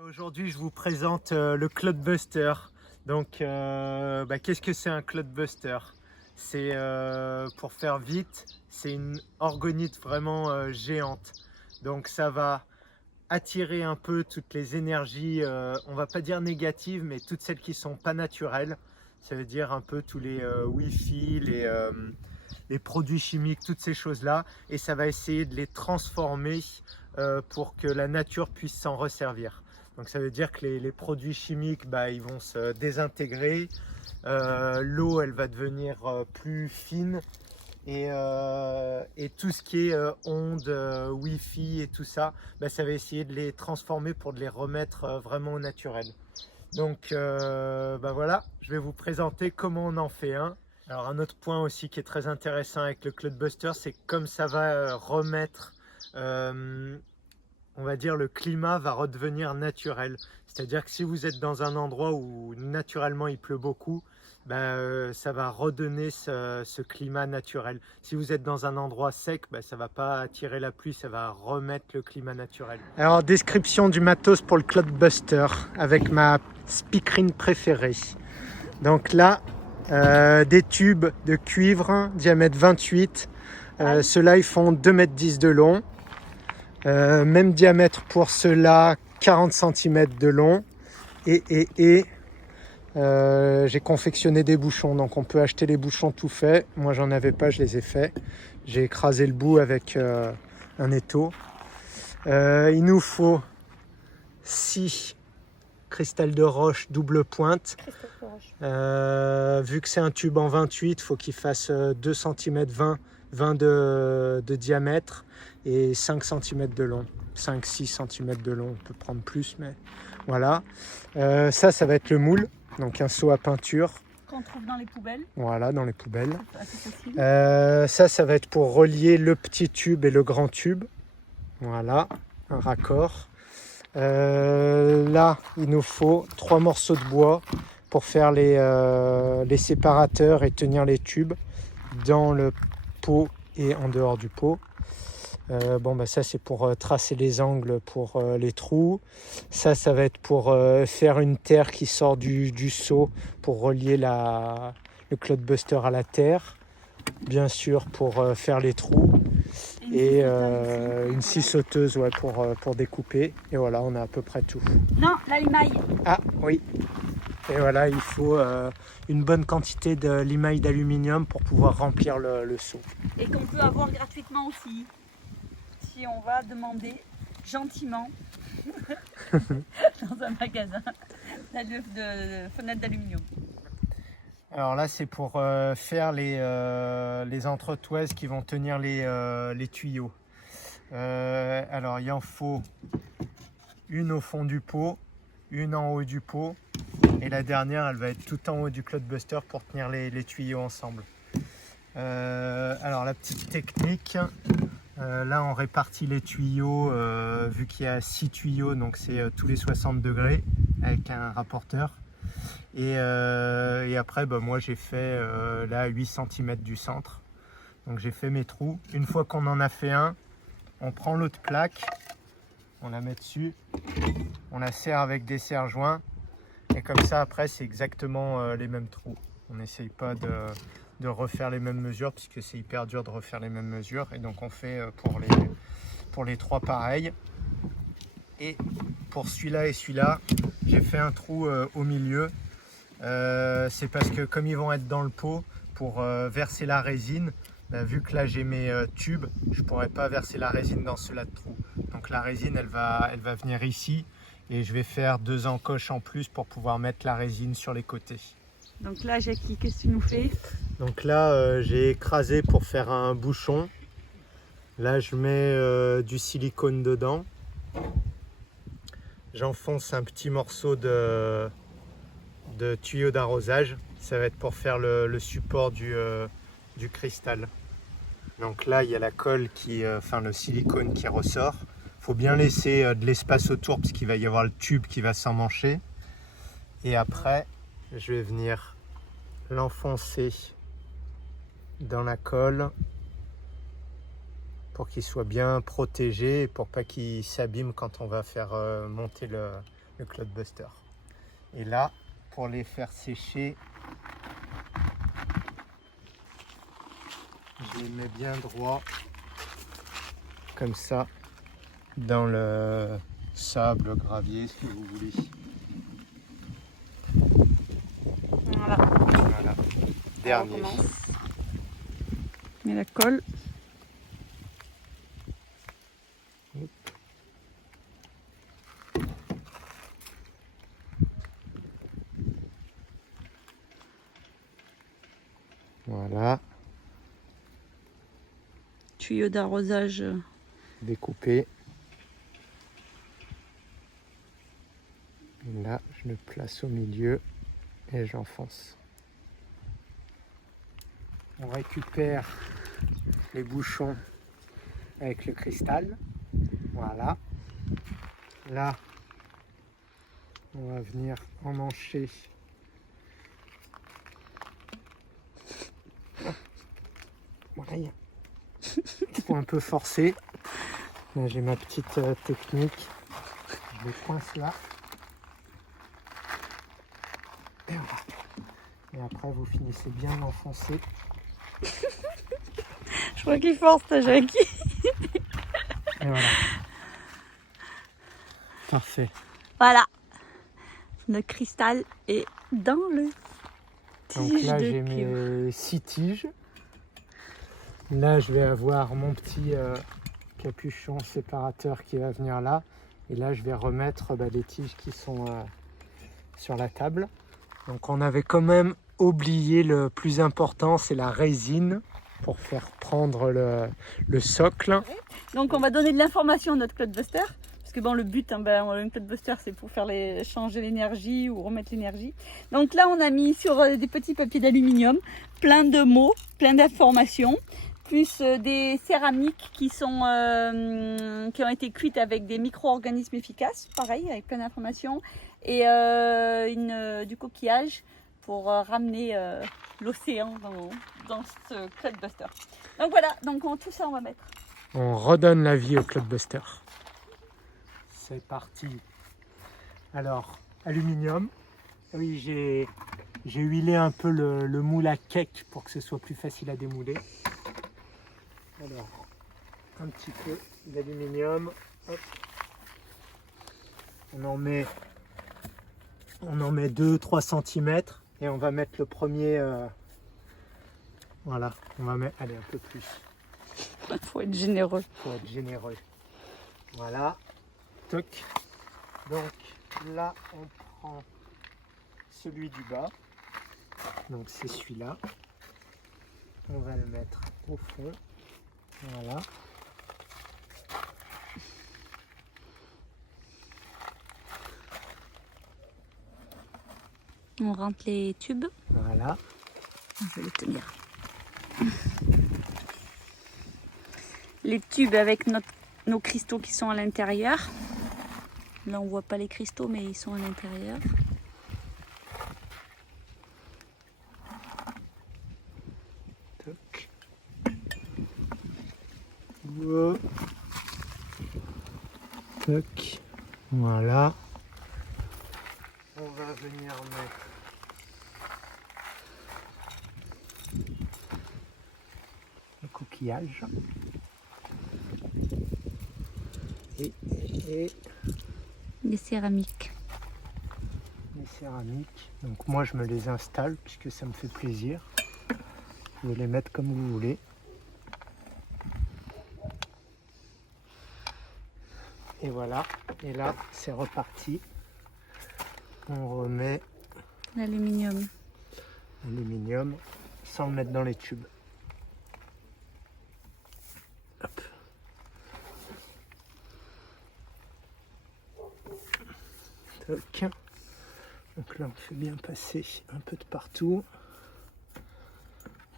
Aujourd'hui, je vous présente le Cloudbuster. Donc, qu'est-ce que c'est un Cloudbuster? C'est, pour faire vite, c'est une orgonite vraiment géante. Donc, ça va attirer un peu toutes les énergies, on va pas dire négatives, mais toutes celles qui sont pas naturelles. Ça veut dire un peu tous les Wi-Fi, les produits chimiques, toutes ces choses-là. Et ça va essayer de les transformer pour que la nature puisse s'en resservir. Donc ça veut dire que les produits chimiques, ils vont se désintégrer, l'eau elle va devenir plus fine et tout ce qui est ondes, Wi-Fi et tout ça, ça va essayer de les transformer pour de les remettre vraiment au naturel. Donc voilà, je vais vous présenter comment on en fait un. Alors un autre point aussi qui est très intéressant avec le Cloudbuster, c'est comme ça va remettre on va dire le climat va redevenir naturel. C'est-à-dire que si vous êtes dans un endroit où naturellement il pleut beaucoup, ça va redonner ce climat naturel. Si vous êtes dans un endroit sec, ça ne va pas attirer la pluie, ça va remettre le climat naturel. Alors, description du matos pour le Cloudbuster avec ma speakerine préférée. Donc là, des tubes de cuivre, diamètre 28. Ceux-là, ils font 2,10 m de long. Même diamètre pour ceux-là, 40 cm de long. J'ai confectionné des bouchons, donc on peut acheter les bouchons tout faits. Moi, j'en avais pas, je les ai faits. J'ai écrasé le bout avec un étau. Il nous faut 6 cristal de roche double pointe. Vu que c'est un tube en 28, il faut qu'il fasse 2 cm 20 de diamètre et 5 cm de long. 5-6 cm de long, on peut prendre plus, mais voilà. Ça va être le moule, donc un seau à peinture. Qu'on trouve dans les poubelles. Voilà, dans les poubelles. Assez facile. Ça va être pour relier le petit tube et le grand tube. Voilà, un raccord. Là, il nous faut 3 morceaux de bois pour faire les séparateurs et tenir les tubes dans le pot et en dehors du pot. Ça c'est pour tracer les angles pour les trous. Ça va être pour faire une terre qui sort du seau pour relier le Cloudbuster à la terre. Bien sûr pour faire les trous. Et une scie sauteuse pour découper. Et voilà, on a à peu près tout. Non, la limaille. Ah oui. Et voilà, il faut une bonne quantité de limaille d'aluminium pour pouvoir remplir le seau. Et qu'on peut avoir gratuitement aussi. Si on va demander gentiment dans un magasin de fenêtres d'aluminium. Alors là, c'est pour faire les entretoises qui vont tenir les tuyaux. Alors, il en faut une au fond du pot, une en haut du pot, et la dernière, elle va être tout en haut du Cloudbuster pour tenir les tuyaux ensemble. Alors, la petite technique, là, on répartit les tuyaux, vu qu'il y a 6 tuyaux, donc c'est tous les 60 degrés avec un rapporteur. Et après, moi j'ai fait là 8 cm du centre. Donc j'ai fait mes trous. Une fois qu'on en a fait un, on prend l'autre plaque, on la met dessus, on la serre avec des serre-joints. Et comme ça, après, c'est exactement les mêmes trous. On n'essaye pas de refaire les mêmes mesures, puisque c'est hyper dur de refaire les mêmes mesures. Et donc on fait pour les 3 pareils. Et pour celui-là et celui-là, j'ai fait un trou au milieu. C'est parce que comme ils vont être dans le pot pour verser la résine, vu que là j'ai mes tubes, je ne pourrais pas verser la résine dans cela de trou. Donc la résine elle va venir ici et je vais faire 2 encoches en plus pour pouvoir mettre la résine sur les côtés. Donc là Jackie, qu'est-ce que tu nous fais? Donc là j'ai écrasé pour faire un bouchon. Là je mets du silicone dedans. J'enfonce un petit morceau de tuyau d'arrosage. Ça va être pour faire le support du cristal. Donc là il y a la colle le silicone qui ressort. Il faut bien laisser de l'espace autour parce qu'il va y avoir le tube qui va s'emmancher. Et après je vais venir l'enfoncer dans la colle pour qu'il soit bien protégé et pour pas qu'il s'abîme quand on va faire monter le Cloudbuster. Et là, pour les faire sécher, je les mets bien droit, comme ça, dans le sable, le gravier, ce que vous voulez. Voilà. Voilà. Dernier. On recommence. Mais la colle. Voilà, Tuyau d'arrosage. découpé. Et là, je le place au milieu et j'enfonce. On récupère les bouchons avec le cristal. Voilà. Là, on va venir emmancher. Voilà. Il faut un peu forcer. Là, j'ai ma petite technique. Je les coince là. Et voilà. Et après, vous finissez bien d'enfoncer. Je crois qu'il force ta Jackie. Et voilà. Parfait. Voilà. Le cristal est dans le Donc tige là, de j'ai cuivre. mes 6 tiges. Là, je vais avoir mon petit capuchon séparateur qui va venir là. Et là, je vais remettre les tiges qui sont sur la table. Donc on avait quand même oublié le plus important, c'est la résine pour faire prendre le socle. Donc on va donner de l'information à notre Cloudbuster. Parce que bon, le but, le Cloudbuster, c'est pour faire changer l'énergie ou remettre l'énergie. Donc là, on a mis sur des petits papiers d'aluminium plein de mots, plein d'informations, plus des céramiques qui ont été cuites avec des micro-organismes efficaces, pareil, avec plein d'informations, et du coquillage pour ramener l'océan dans ce Cloudbuster. Donc voilà, donc tout ça, on va mettre. On redonne la vie au Cloudbuster. C'est parti. Alors, aluminium. Oui, j'ai huilé un peu le moule à cake pour que ce soit plus facile à démouler. Alors, un petit peu d'aluminium. Hop. On en met 2-3 cm et on va mettre le premier. Voilà, on va mettre. Allez, un peu plus. Faut être généreux. Faut être généreux. Voilà. Toc. Donc là, on prend celui du bas. Donc c'est celui-là. On va le mettre au fond. Voilà. On rentre les tubes. Voilà. Je vais les tenir. Les tubes avec nos cristaux qui sont à l'intérieur. Là, on voit pas les cristaux, mais ils sont à l'intérieur. Toc. Wow. Toc. Voilà. On va venir mettre le coquillage. Et Les céramiques. les céramiques. Donc moi je me les installe puisque ça me fait plaisir. Vous pouvez les mettre comme vous voulez. Et voilà. Et là c'est reparti. On remet L'aluminium. l'aluminium sans le mettre dans les tubes. Hop. Toc. Donc là on fait bien passer un peu de partout.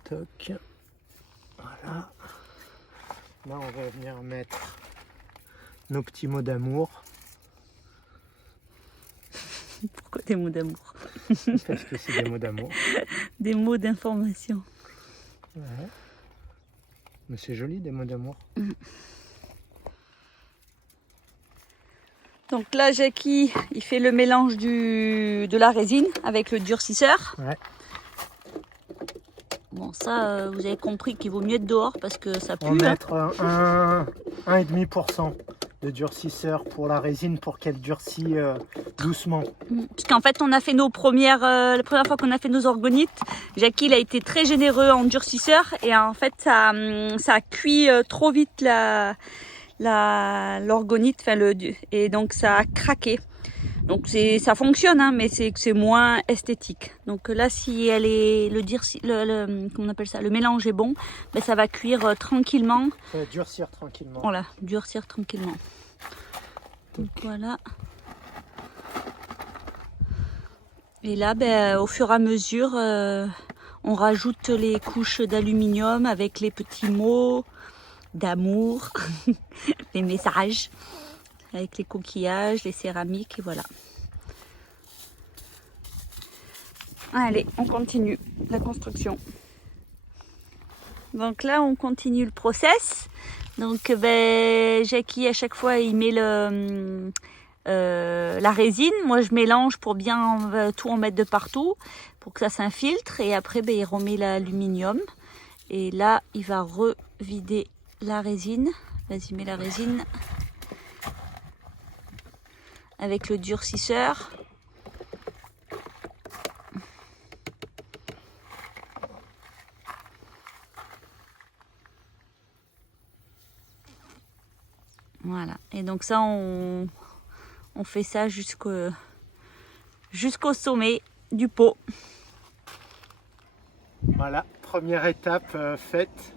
Toc. Voilà. Là on va venir mettre nos petits mots d'amour. Pourquoi des mots d'amour? Parce que c'est des mots d'amour. Des mots d'information. Ouais. Mais c'est joli des mots d'amour. Donc là, Jackie, il fait le mélange de la résine avec le durcisseur. Ouais. Bon, ça, vous avez compris qu'il vaut mieux être dehors parce que ça pue. On va mettre 1,5% de durcisseur pour la résine pour qu'elle durcit doucement. Parce qu'en fait, on a fait la première fois qu'on a fait nos orgonites, Jackie il a été très généreux en durcisseur et en fait, ça a cuit trop vite l'orgonite, et donc ça a craqué. Donc ça fonctionne, hein, mais c'est moins esthétique. Donc là, si elle est comment on appelle ça, le mélange est bon, ben ça va cuire tranquillement. Ça va durcir tranquillement. Voilà, durcir tranquillement. Donc voilà. Et là, ben, au fur et à mesure, on rajoute les couches d'aluminium avec les petits mots d'amour, les messages, avec les coquillages, les céramiques, et voilà. Allez, on continue la construction. Donc là, on continue le process. Donc, ben, Jackie, à chaque fois, il met la résine. Moi, je mélange pour bien tout en mettre de partout, pour que ça s'infiltre. Et après, ben, il remet l'aluminium. Et là, il va revider la résine. Vas-y, mets la résine. Avec le durcisseur. Voilà. Et donc ça, on fait ça jusqu'au sommet du pot. Voilà, première étape faite.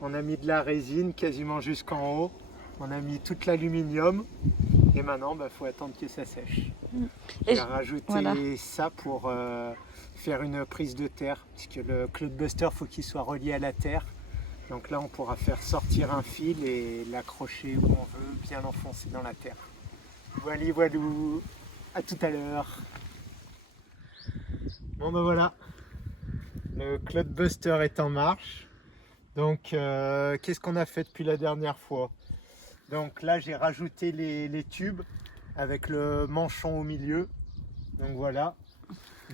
On a mis de la résine quasiment jusqu'en haut. On a mis tout l'aluminium. Et maintenant, il faut attendre que ça sèche. Et je vais rajouter ça pour faire une prise de terre. Parce que le Cloudbuster, il faut qu'il soit relié à la terre. Donc là, on pourra faire sortir un fil et l'accrocher où on veut, bien l'enfoncer dans la terre. Voilà, voilou. À tout à l'heure. Bon ben voilà, le Cloudbuster est en marche. Donc qu'est-ce qu'on a fait depuis la dernière fois? Donc là, j'ai rajouté les tubes avec le manchon au milieu. Donc voilà,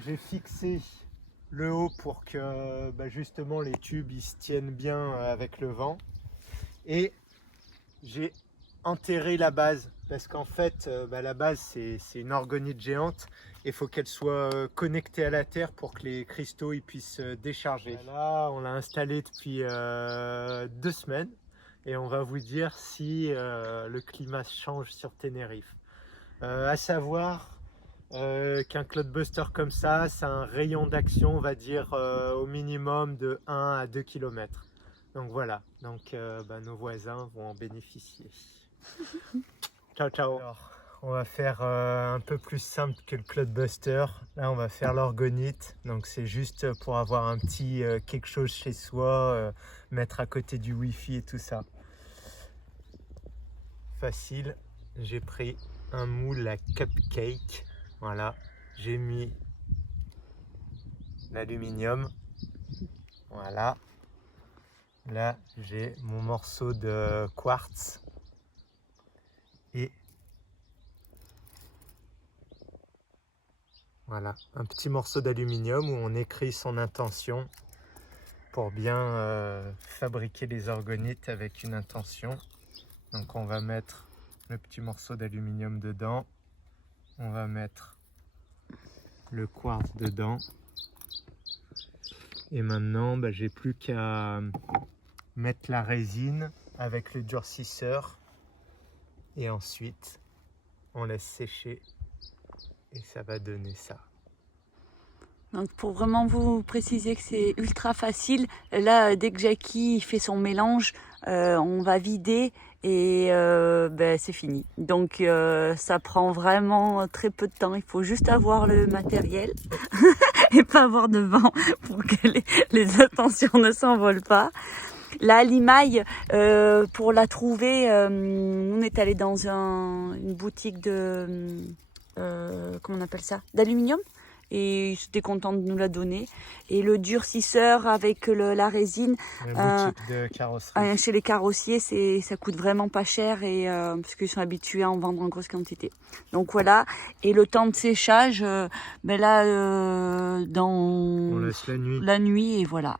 j'ai fixé le haut pour que justement les tubes ils se tiennent bien avec le vent. Et j'ai enterré la base parce qu'en fait la base c'est une orgonite géante et il faut qu'elle soit connectée à la terre pour que les cristaux ils puissent se décharger. Là, on l'a installé depuis 2 semaines et on va vous dire si le climat change sur Tenerife. À savoir qu'un Cloudbuster comme ça, c'est un rayon d'action, on va dire au minimum de 1 à 2 km. Donc voilà, donc nos voisins vont en bénéficier. Ciao ciao. Alors, on va faire un peu plus simple que le Cloudbuster. Là, on va faire l'orgonite. Donc c'est juste pour avoir un petit quelque chose chez soi, mettre à côté du Wi-Fi et tout ça. Facile. J'ai pris un moule à cupcake. Voilà, j'ai mis l'aluminium. Voilà. Là, j'ai mon morceau de quartz. Et voilà, un petit morceau d'aluminium où on écrit son intention pour bien fabriquer les orgonites avec une intention. Donc on va mettre le petit morceau d'aluminium dedans. On va mettre le quartz dedans. Et maintenant, j'ai plus qu'à mettre la résine avec le durcisseur. Et ensuite, on laisse sécher. Et ça va donner ça. Donc pour vraiment vous préciser que c'est ultra facile, là dès que Jackie fait son mélange, on va vider et c'est fini. Donc ça prend vraiment très peu de temps, il faut juste avoir le matériel et pas avoir de vent pour que les intentions ne s'envolent pas. Là, limaille, pour la trouver, on est allé dans une boutique de, comment on appelle ça, d'aluminium. et ils étaient contents de nous la donner. Et le durcisseur avec la résine, La boutique de carrosserie. chez les carrossiers, ça coûte vraiment pas cher et parce qu'ils sont habitués à en vendre en grosse quantité. Donc voilà. Et le temps de séchage, On laisse la nuit et voilà.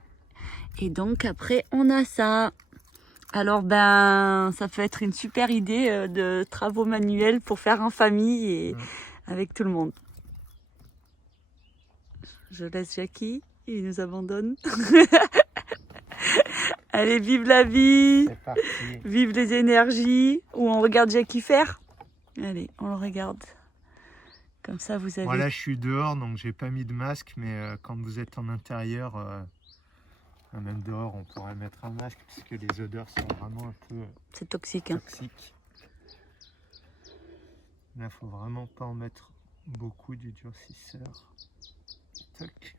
Et donc après on a ça. Alors ça peut être une super idée de travaux manuels pour faire en famille et avec tout le monde. Je laisse Jackie, il nous abandonne. Allez, vive la vie, C'est parti. vive les énergies. Ou on regarde Jackie faire. Allez, on le regarde. Comme ça, vous avez... Moi là, je suis dehors, donc j'ai pas mis de masque, mais quand vous êtes en intérieur, même dehors, on pourrait mettre un masque, puisque les odeurs sont vraiment un peu C'est toxique. Hein. toxiques. Là, il faut vraiment pas en mettre beaucoup du durcisseur. Tac.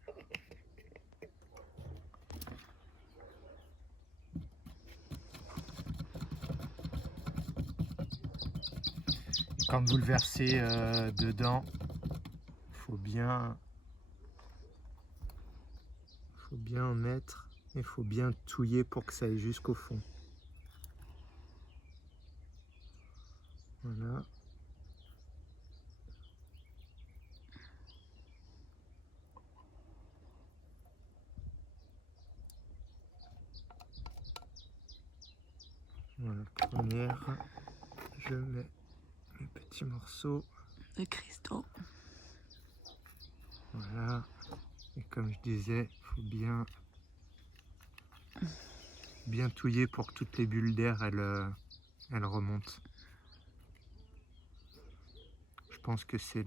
Et quand vous le versez dedans, faut bien en mettre. Il faut bien touiller pour que ça aille jusqu'au fond. Voilà. Voilà, première, je mets mes petits morceaux. De cristaux. Voilà. Et comme je disais, il faut bien touiller pour que toutes les bulles d'air elles remontent. Je pense que c'est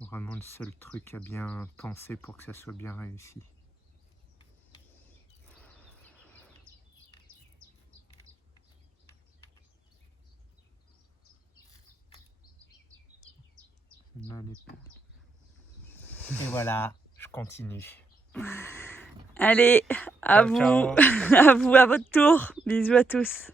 vraiment le seul truc à bien penser pour que ça soit bien réussi. Et voilà, je continue. Allez, à Ciao, vous, ciao. à vous, à votre tour. Bisous à tous.